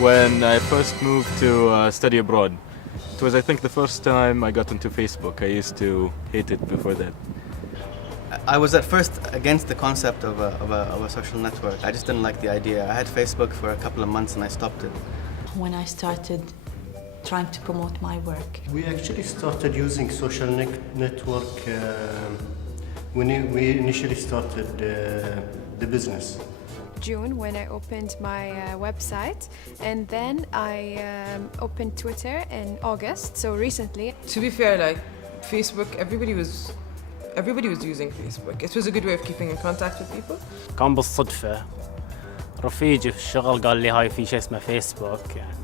when I first moved to study abroad. It was, I think, the first time I got into Facebook. I used to hate it before that. I was at first against the concept of a social network. I just didn't like the idea. I had Facebook for a couple of months and I stopped it. When I started trying to promote my work. We actually started using social network when we initially started the business. June when I opened my website, and then I opened Twitter in August, so recently. To be fair, like Facebook, everybody was using Facebook. It was a good way of keeping in contact with people. كان بالصدفة رفيجي في الشغل قال لي هاي في شيء اسمه فيسبوك يعني.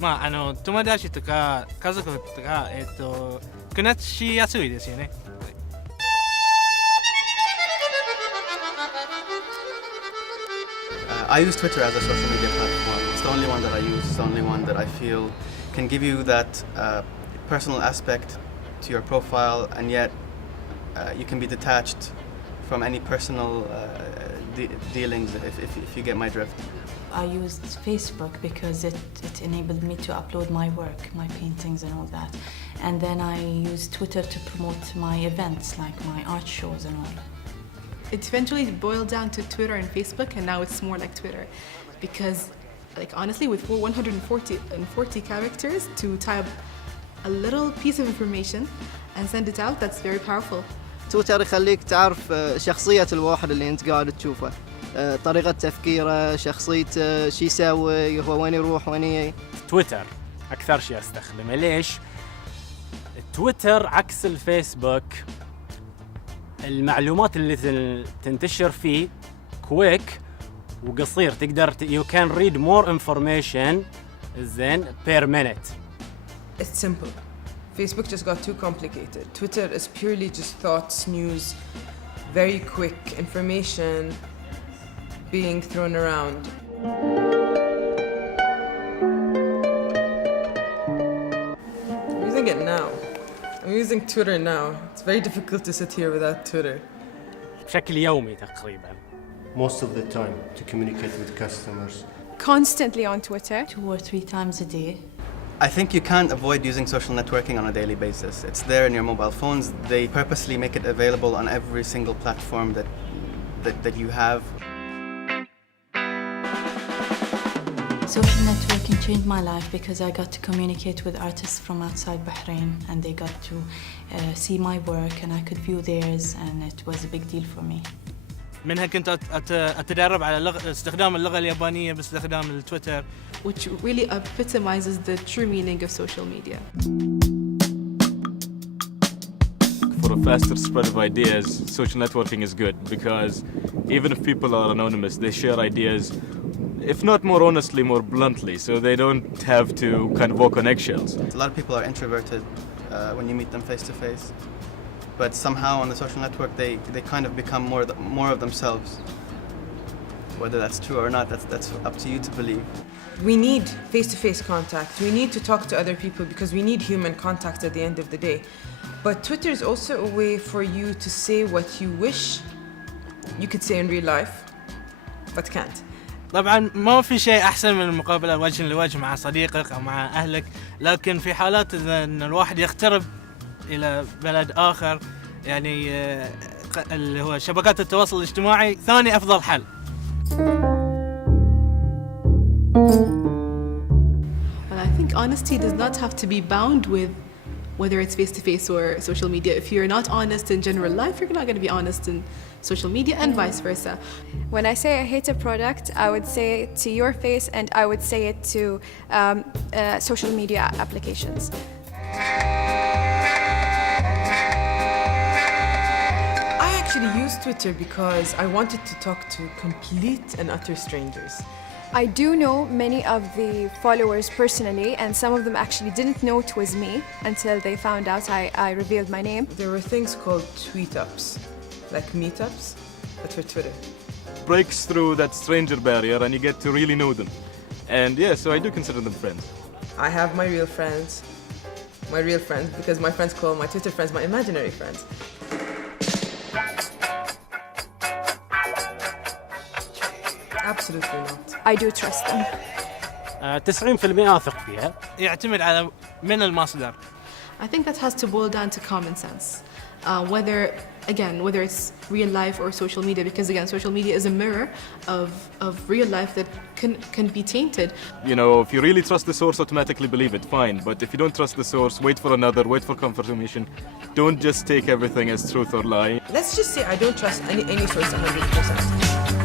ما أنا توما داشي تكا كذا تكا إتو كنت شيء أسوي ده يعني. I use Twitter as a social media platform. It's the only one that I use. It's the only one that I feel can give you that personal aspect to your profile, and yet you can be detached from any personal dealings, if you get my drift. I used Facebook because it enabled me to upload my work, my paintings and all that. And then I used Twitter to promote my events, like my art shows and all. It eventually boiled down to Twitter and Facebook, and now it's more like Twitter. Because, like, honestly, with 140 characters to type a little piece of information and send it out, that's very powerful. تويتر يخليك تعرف شخصية الواحد اللي أنت قاعد تشوفه، طريقة تفكيره، شخصيته، شو يسوي، هو وين يروح وين يجي. تويتر أكثر شيء أستخدمه. ليش؟ تويتر عكس الفيسبوك، المعلومات اللي تنتشر فيه كويك وقصير، تقدر you can read more information زين per minute. It's simple. Facebook just got too complicated. Twitter is purely just thoughts, news, very quick information being thrown around. I'm using it now. I'm using Twitter now. It's very difficult to sit here without Twitter. بشكل يومي تقريبا. Most of the time to communicate with customers. Constantly on Twitter. 2 or 3 times a day. I think you can't avoid using social networking on a daily basis. It's there in your mobile phones. They purposely make it available on every single platform that you have. Social networking changed my life because I got to communicate with artists from outside Bahrain, and they got to see my work and I could view theirs, and it was a big deal for me. منها كنت أتدرب على استخدام اللغة اليابانية باستخدام التويتر. Which really epitomizes the true meaning of social media. For a faster spread of ideas, social networking is good because even if people are anonymous, they share ideas, if not more honestly, more bluntly, so they don't have to kind of walk on eggshells. A lot of people are introverted when you meet them face to face, but somehow on the social network they kind of become more of themselves. Whether that's true or not, that's up to you to believe. We need face-to-face contact. We need to talk to other people because we need human contact at the end of the day. But Twitter is also a way for you to say what you wish you could say in real life, but can't. طبعاً ما في شيء أحسن من المقابلة وجه لوجه مع صديقك أو مع أهلك، لكن في حالات إن الواحد يغترب إلى بلد آخر، يعني اللي هو شبكات التواصل الاجتماعي ثاني أفضل حل. Well, I think honesty does not have to be bound with whether it's face-to-face or social media. If you're not honest in general life, you're not going to be honest in social media, and vice versa. When I say I hate a product, I would say it to your face, and I would say it to social media applications. I actually used Twitter because I wanted to talk to complete and utter strangers. I do know many of the followers personally, and some of them actually didn't know it was me until they found out I revealed my name. There were things called tweet-ups, like meetups, but for Twitter. Breaks through that stranger barrier and you get to really know them. And yeah, so I do consider them friends. I have my real friends, because my friends call my Twitter friends my imaginary friends. Absolutely not. I do trust them. 90% اثق فيها. يعتمد على من المصدر. I think that has to boil down to common sense. Whether it's real life or social media, because again, social media is a mirror of real life that can be tainted. You know, if you really trust the source, automatically believe it, fine. But if you don't trust the source, wait for another, wait for confirmation. Don't just take everything as truth or lie. Let's just say I don't trust any source 100%.